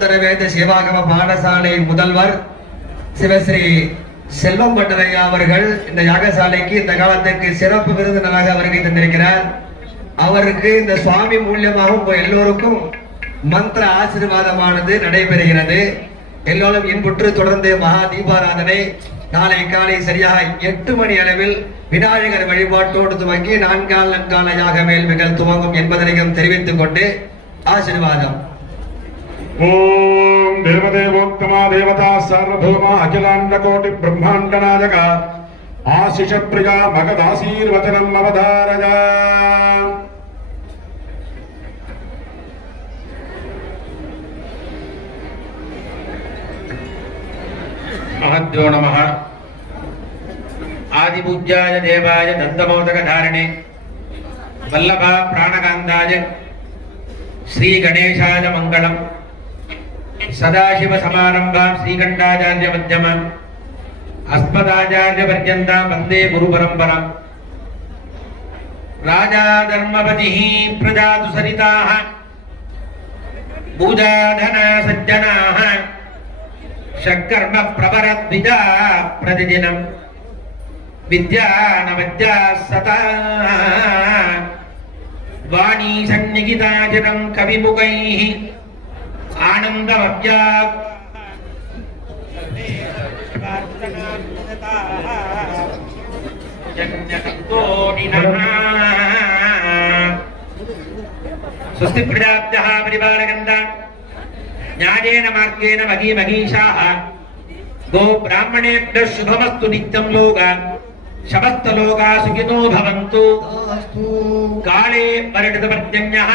நிரந்தர வேத சிவாகம பாடசாலை முதல்வர் சிவஸ்ரீ செல்வம் பட்டரையா அவர்கள் இந்த யாகசாலைக்கு இந்த காலத்துக்கு சிறப்பு விருந்தினராக வருகை தந்திருக்கிறார். அவருக்கு இந்த சுவாமி மூலியமாக உங்க எல்லோருக்கும் மந்திர ஆசீர்வாதமானது நடைபெறுகிறது. எல்லோரும் இன்புற்று தொடர்ந்து மகா தீபாராதனை நாளை காலை சரியாக எட்டு மணி அளவில் விநாயகர் வழிபாட்டோடு துவங்கி நான்கால் நன்கால யாக மேல்மைகள் துவங்கும் என்பதனையும் தெரிவித்துக் கொண்டு ஆசீர்வாதம். ఓం దేవదేవోత్తమా దేవతా సార్వభౌమ అఖిలాండ కోటి బ్రహ్మాండ నాయక ఆశిష ప్రియ మగదాశీర్వచనం అవధారయ. మహద్యో నమ. ఆదిపూజ్యాయ దేవాయ దంతమోదక ధారణే వల్లభ ప్రాణకాంతాయ శ్రీ గణేశాయ మంగళం. సదాశివ సమారంభాం శ్రీకంఠాచార్య మధ్యమం అస్మదాచార్య పర్యంతం వందే గురు పరంపర రాజా ధర్మపతి ప్రజాతు సరితా పూజాధన సజ్జనా షక్కర్మ ప్రవరద్విజా ప్రతిదినం విద్యానవద్యా సత వాణీ సన్నిహితాచరం కవిముఖై ఆనందమవ్యా స్వస్తి ప్రజాభ్య పరిపాలకంతా న్యాయేన మార్గేణ మహీ మహీషాः. గో బ్రాహ్మణేభ్యः శుభమస్తు నిత్యం లోక సమస్త లోకా సుఖినో భవంతు. కాళే పరిణతపర్జన్యः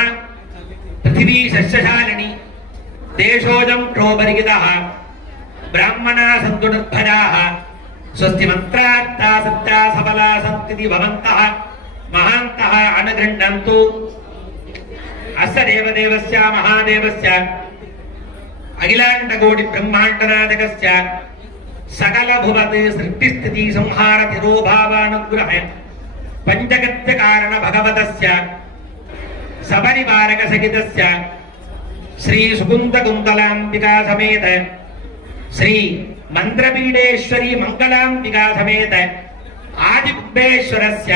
పృథివీ సస్యశాలిని దేశోజం క్షోభరిగితः బ్రాహ్మణా సంతు స్వస్తి మంత్రార్థా సత్యా సఫలా సంస్థితి భవంత మహాంత అనుగృహ్ణन्तు అస్య దేవదేవస్య మహాదేవస్య అఖిలాండ కోటి బ్రహ్మాండనాథకస్య సకల భువత్ సృష్టి స్థితి సంహార తిరోభావానుగ్రహ పంచగత్య కారణ భగవతస్య సపరివారక సహితస్య శ్రీ సుకుంద కుంతలాంబికా సమేత శ్రీ మంత్రపీడేశ్వరి మంగళాంబికా సమేత ఆది కుబ్బేశ్వరస్య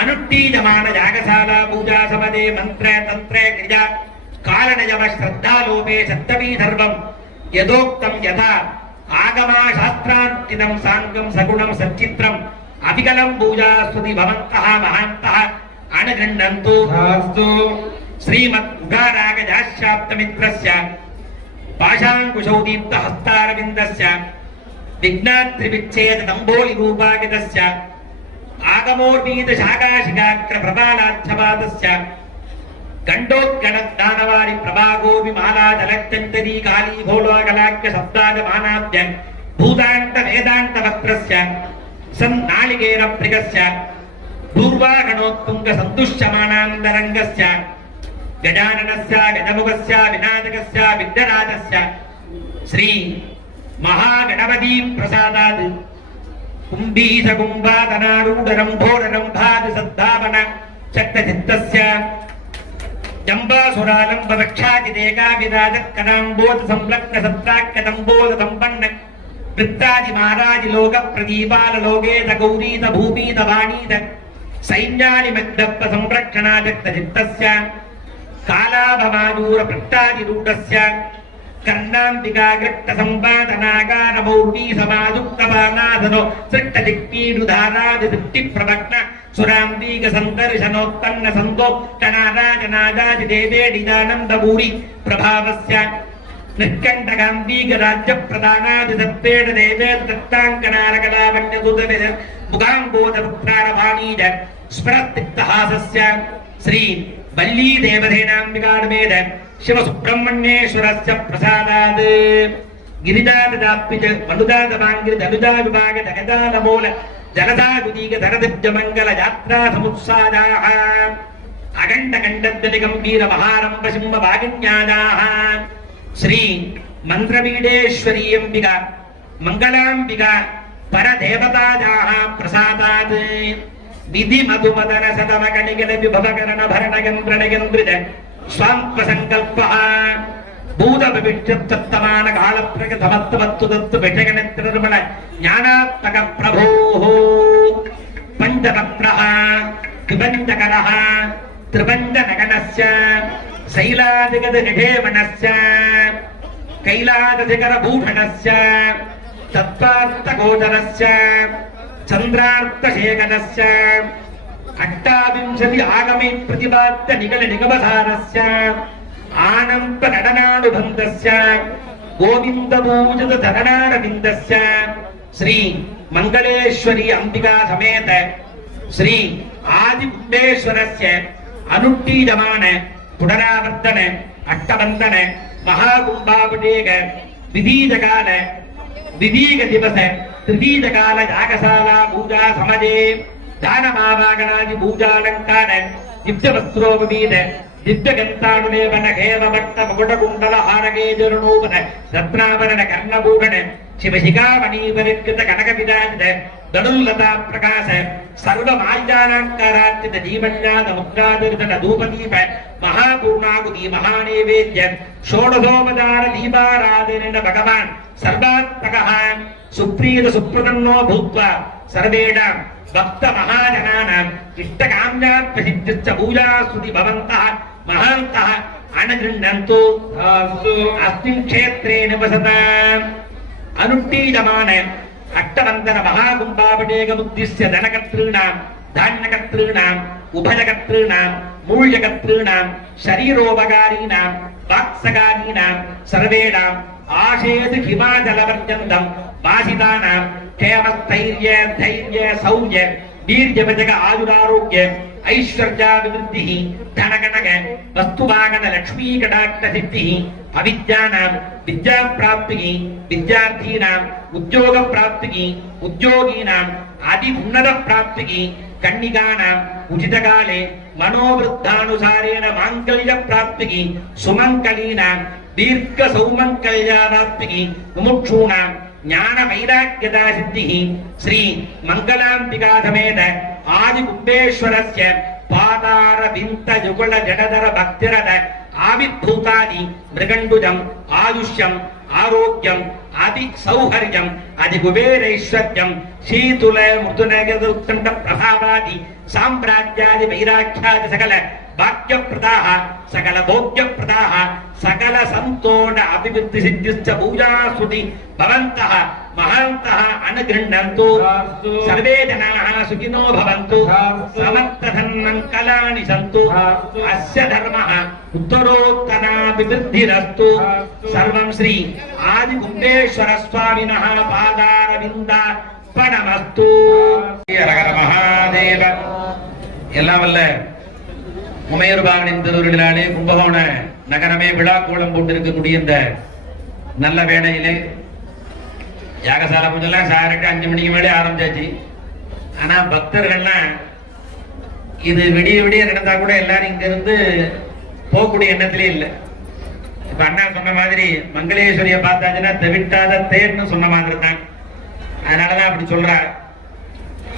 అనుష్ఠీయమాన యాగశాల పూజా సమదే మంత్ర తంత్ర క్రియా కాలనయమ శ్రద్ధాలోపే సప్తమీ సర్వం యథోక్తం యథా ఆగమా శాస్త్రాంతినం సాంగం సగుణం సచిత్రం అవికలం పూజాస్తుతి భవంతః మహాంతః అనగృహ్ణంతు శ్రీమద్ ఉగారాగజాశ్యాప్తమిత్రస్య పాశాంకుశౌ దీప్త హస్తారవిందస్య విఘ్నాత్రివిచ్ఛేద దంబోలి రూపాకితస్య ఆగమోర్వీత శాకాశికాగ్ర ప్రభాలాధ్యపాతస్య గండోత్గణ దానవారి ప్రభాగోపి మాలాజలచంతరీ కాళీ భోలోగలాక్య శబ్దాద మానాద్య భూతాంత వేదాంత వక్త్రస్య సన్నాళికేర ప్రిగస్య పూర్వాగణోత్తుంగ సంతుష్యమానాందరంగస్య గజాననస్య గజముఖస్య వినాయకస్య విఘ్నరాజస్య శ్రీ మహాగణపతి ప్రసాదాత్. కుంభీష కుంభాదనారూఢరంభోరరంభాది సద్ధావన చక్రచిత్తస్య. జంబాసురాలంబ వక్షాదిదేకా విరాజత్ సంపన్న వృత్తాది లోక ప్రదీపాల లోకేత గౌరీత భూమీత వాణీత సైన్యాని మగ్ధప్ప సంరక్షణాజక్త చిత్తస్య కాలాభమాయూర పృష్టాది రూఢస్య కర్ణాంతికాగ్రక్త సంపాదనాగార మౌర్వీ సమాదుక్తవానాథనో సృష్ట దిక్పీడు ధారాది దృష్టి ప్రవక్న సురాంబీక సందర్శనోత్పన్న సంతోక్షణారాజనాదాది దేవేడిదానందభూరి ప్రభావస్య నిష్కంఠకాంబీక రాజ్య ప్రధానాది సత్వేడ దేవే దత్తాంకనారకలావణ్య సుధవిద ముఖాంబోధ పుత్రారభాణీజ స్మరత్తిక్తహాసస్య శ్రీ వల్లీ దేవధేనాంబికాడమేద శివ సుబ్రహ్మణ్యేశ్వరస్య ప్రసాదాద్ గిరిజాదాప్య మనుదాదమాంగిరి విభాగ జగదానమూల జలదాగుదీగ ధరదివ్య యాత్రా సముత్సాదాః అగండ గండద్దని గంభీర మహారంభ సింహ శ్రీ మంత్రపీడేశ్వరీ అంబిక మంగళాంబిక పరదేవతాజాః ప్రసాదాత్ ವಿಧಿ ಮಧುಮದನ ಸದಮ ಗಣಿಗಣ ವಿಭವಗರಣ ಭರಣಗಂ ಪ್ರಣಗಂತ್ರಿಜ ಸ್ವಾಂಪ ಸಂಕಲ್ಪ ಭೂತ ಭವಿಷ್ಯತ್ತಮಾನ ಕಾಲಪ್ರಗ ಸಮತ್ವತ್ತು ದತ್ತು ಬೆಟಗಣತ್ರಮಣ ಜ್ಞಾನಾತ್ಮಕ ಪ್ರಭೋ ಪಂಚತಪ್ರಹ ತ್ರಿಬಂಧಕರಃ ತ್ರಿಬಂಧನಗಣಸ್ಯ ಶೈಲಾದಿಗದ ನಿಢೇಮಣಸ್ಯ ಕೈಲಾದಧಿಕರ ಭೂಷಣಸ್ಯ ತತ್ವಾರ್ಥಗೋಚರಸ್ಯ చంద్రార్థశేఖరస్య అష్టావింశతి ఆగమే ప్రతిపాద్య నిగల నిగమసారస్య ఆనంత నడనానుబంధస్య గోవింద పూజిత ధరణారవిందస్య శ్రీ మంగళేశ్వరి అంబికా సమేత శ్రీ ఆది కుండేశ్వరస్య అనుట్టీజమాన పునరావర్తన అష్టబంధన మహాకుంభాభిషేక విధీజకాల విధీక దివస త్రిదీజకాల యాగశాల పూజా సమజే. దానమావాగణాది పూజాలంకార దివ్య వస్త్రోపవీత దివ్య గంతానులేపన హేమ భక్త ముకుట కుండల హారగేజరుణూపన రత్నాభరణ కర్ణభూషణ శివశిఖామణి పరికృత కనక విరాజిత దడుల్లతా ప్రకాశ. సర్వ మాల్యాలంకారార్చిత జీవన్యాద ముద్రాదృత ధూపదీప. మహాపూర్ణాకుతి మహానైవేద్య. షోడశోపచార దీపారాధన భగవాన్. సర్వాత్మక సుప్రీత సుప్రదన్నో భూత్వా సర్వేణాం భక్త మహాజనానాం ఇష్టకామ్యాత్ ప్రసిద్ధిశ్చ పూజాస్తుతి భవంతః మహాంతః అనగృహ్ణంతు అస్మిన్ క్షేత్రే నివసత అనుష్ఠీయమాన అష్టవంతన మహాకుంభాభిషేకముద్దిశ్య ధనకర్తॄణాం ధాన్యకర్తॄణాం ఉభయకర్తॄణాం మూల్యకర్తॄణాం శరీరోపకారీణాం వాక్సగారీణాం సర్వేణాం ఆశేత్ హిమాచలపర్యంతం వాసితానాం క్షేమస్థైర్య ధైర్య శౌర్య వీర్యవజక ఆయురారోగ్య ఐశ్వర్యాభివృద్ధి ధనగణగ వస్తువాగన లక్ష్మీ కటాక్ష సిద్ధి అవిద్యానాం విద్యాప్రాప్తికి విద్యార్థీనాం ఉద్యోగ ప్రాప్తికి ఉద్యోగీనాం అతి ఉన్నత ప్రాప్తికి కన్నికానాం ఉచితకాలే మనోవృద్ధానుసారేణ మాంగళ్య ప్రాప్తికి సుమంకలీనాం దీర్ఘ సౌమంకల్యాప్తికి ముముక్షూణాం జ్ఞాన వైరాగ్యతా సిద్ధి శ్రీ మంగళాంబికాధమేత ఆది కుంభేశ్వరస్య పాదార వింత యుగళ జడధర భక్తిరథ ఆవిర్భూతాది మృగండుజం ఆయుష్యం ఆరోగ్యం అతి సౌహర్యం అది కుబేరైశ్వర్యం శీతుల మృదునగదుత్కంఠ ప్రభావాది సామ్రాజ్యాది వైరాఖ్యాది సకల వాక్యప్రదాహ సకల భోగ్యప్రదాహ సకల సంతోణ అభివృద్ధి సిద్ధిశ్చ పూజాస్తుతి భవంతః మహాంతః అనుగృహ్ణంతు సర్వే జనాః సుఖినో భవంతు సమర్థధన్నం కలాని సంతు అస్య ధర్మః ఉత్తరోత్తరాభివృద్ధిరస్తు సర్వం శ్రీ ఆది కుంభేశ్వర స్వామినః பாதாரவிந்தார்ப்பணமஸ்து ஹரஹர மகாதேவ எல்லாம் வல்ல உமையூர் பாகனின் திருவிழாலே கும்பகோண நகரமே விழா கோலம் போட்டிருக்கக்கூடிய இந்த நல்ல வேளையிலே யாகசால பூஜைலாம் சாருக்கு அஞ்சு மணிக்கு மேலே ஆரம்பிச்சாச்சு. ஆனா பக்தர்கள்லாம் இது விடிய விடிய நடந்தா கூட எல்லாரும் இங்க இருந்து போகக்கூடிய எண்ணத்திலே இல்லை. இப்ப அண்ணா சொன்ன மாதிரி மங்களேஸ்வரிய பார்த்தாச்சுன்னா தவிட்டாத தேர்னு சொன்ன மாதிரி தான் அதனாலதான் அப்படி சொல்றார்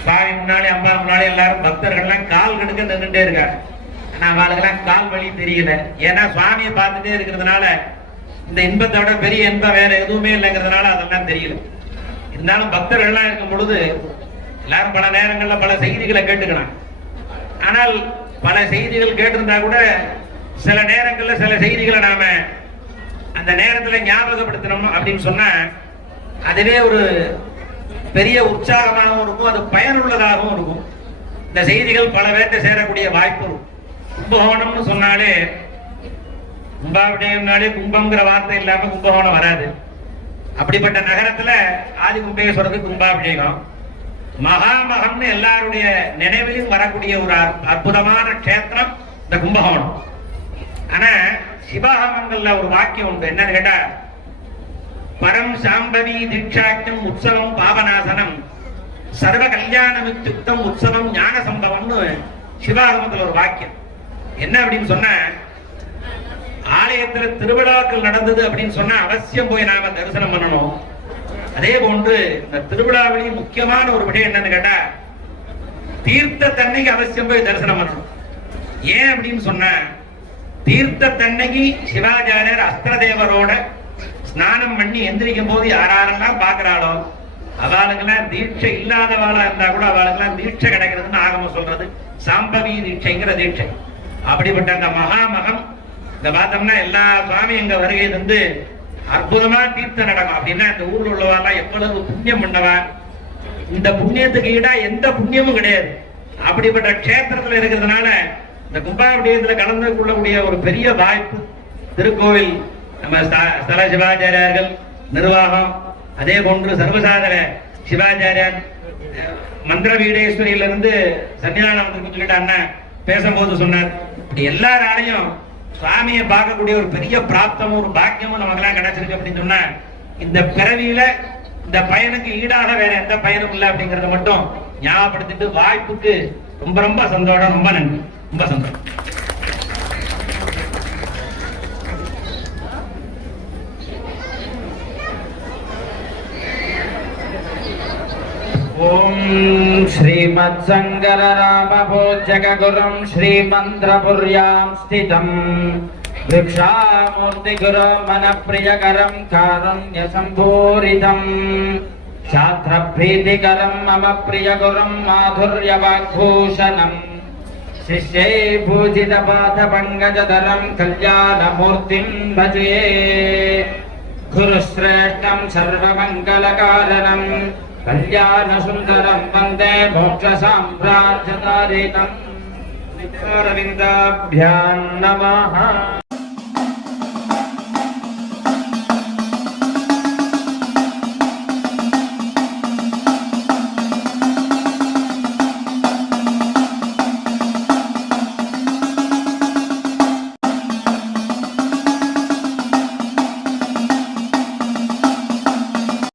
சாமி முன்னாடி அம்மா முன்னாடி எல்லாரும் பக்தர்கள்லாம் கால் கடுக்க நின்றுட்டே இருக்காங்க. ஆனா அவளுக்கெல்லாம் கால் வழி தெரியல ஏன்னா சுவாமியை பார்த்துட்டே இருக்கிறதுனால இந்த இன்பத்தை விட பெரிய இன்பம் வேற எதுவுமே இல்லைங்கிறதுனால அதெல்லாம் தெரியல. இருந்தாலும் பக்தர்கள்லாம் இருக்கும் பொழுது எல்லாரும் பல நேரங்கள்ல பல செய்திகளை கேட்டுக்கலாம். ஆனால் பல செய்திகள் கேட்டிருந்தா கூட சில நேரங்கள்ல சில செய்திகளை நாம அந்த நேரத்துல ஞாபகப்படுத்தணும் அப்படின்னு சொன்னா அதுவே ஒரு பெரிய உற்சாகமாகவும் இருக்கும் அது பயனுள்ளதாகவும் இருக்கும். இந்த செய்திகள் பல பேர்த்த சேரக்கூடிய வாய்ப்பு இருக்கும். கும்பகோணம்னு சொன்னாலே கும்பாபிஷேகம்னாலே கும்பம்ங்கிற வார்த்தை இல்லாம கும்பகோணம் வராது. அப்படிப்பட்ட நகரத்துல ஆதி கும்பேஸ்வரருக்கு கும்பாபிஷேகம். மகாமகம்னு எல்லாருடைய நினைவிலும் வரக்கூடிய ஒரு அற்புதமான கஷேத்திரம் இந்த கும்பகோணம். ஆனா சிவகாமங்கள்ல ஒரு வாக்கியம் உண்டு. என்னன்னு கேட்டா பரம் சாம்பவி தீட்சாக்கியம் உற்சவம் பாபநாசனம் சர்வ கல்யாணமித்யுக்தம் உற்சவம் ஞான சம்பவம்னு சிவாகமத்துல ஒரு வாக்கியம். என்ன அப்படின்னு சொன்ன ஆலயத்துல திருவிழாக்கள் நடந்தது அப்படின்னு சொன்னா அவசியம் போய் நாம தரிசனம் பண்ணணும். அதே போன்று இந்த திருவிழாவிலேயே முக்கியமான ஒரு விடயம் என்னன்னு கேட்டா தீர்த்த தன்னைக்கு அவசியம் போய் தரிசனம் பண்ணணும். ஏன் அப்படின்னு சொன்ன தீர்த்த தன்னைக்கு சிவாச்சாரியர் அஸ்திரதேவரோட ஸ்நானம் பண்ணி எந்திரிக்கும் போது யாரெல்லாம் பாக்குறாளோ அவளுக்கெல்லாம் தீட்சை இல்லாதவாளா இருந்தா கூட அவளுக்கெல்லாம் தீட்சை கிடைக்கிறதுன்னு ஆகம சொல்றது. சாம்பவி தீட்சைங்கிற தீட்சை. அப்படிப்பட்ட அந்த மகாமகம் இந்த பார்த்தோம்னா எல்லா சுவாமி எங்க வருகை வந்து அற்புதமா தீர்த்த நடக்கும் அப்படின்னா இந்த ஊர்ல உள்ளவாலாம் எவ்வளவு புண்ணியம் பண்ணவா? இந்த புண்ணியத்துக்கு ஈடா எந்த புண்ணியமும் கிடையாது. அப்படிப்பட்ட கஷேத்திரத்துல இருக்கிறதுனால இந்த கும்பாபிஷேகத்துல கலந்து கொள்ளக்கூடிய ஒரு பெரிய வாய்ப்பு. திருக்கோவில் நம்ம ஸ்தல சிவாச்சாரியார்கள் நிர்வாகம் அதே போன்று சர்வசாதர சிவாச்சாரியார் மந்திர வீடேஸ்வரியிலிருந்து சன்னிதானம் பேசும்போது சொன்னார் இப்படி எல்லாராலையும் சுவாமியை பார்க்கக்கூடிய ஒரு பெரிய பிராப்தமும் ஒரு பாக்கியமும் நமக்கெல்லாம் கிடைச்சிருக்கு அப்படின்னு சொன்னா இந்த பிறவியில இந்த பயனுக்கு ஈடாக வேற எந்த பயனும் இல்லை அப்படிங்கறத மட்டும் ஞாபகப்படுத்திட்டு வாய்ப்புக்கு ரொம்ப ரொம்ப சந்தோஷம் ரொம்ப நன்றி ரொம்ப சந்தோஷம். श्रीमत्सङ्गररामभोजगुरुं श्रीमन्त्रपुर्यां स्थितम् वृक्षामूर्तिगुरुमनप्रियकरं कारुण्यसम्पूरितम् छात्रप्रीतिकरं मम प्रियगुरुं माधुर्यवाग्भूषणम् शिष्यै पूजितपादपङ्कजधरं कल्याणमूर्तिं भजे गुरुश्रेष्ठं सर्वमङ्गलकारणम् कल्याणसुन्दरं वन्दे मोक्षसाम्राज्यतारितम् अरविन्दाभ्यां नमः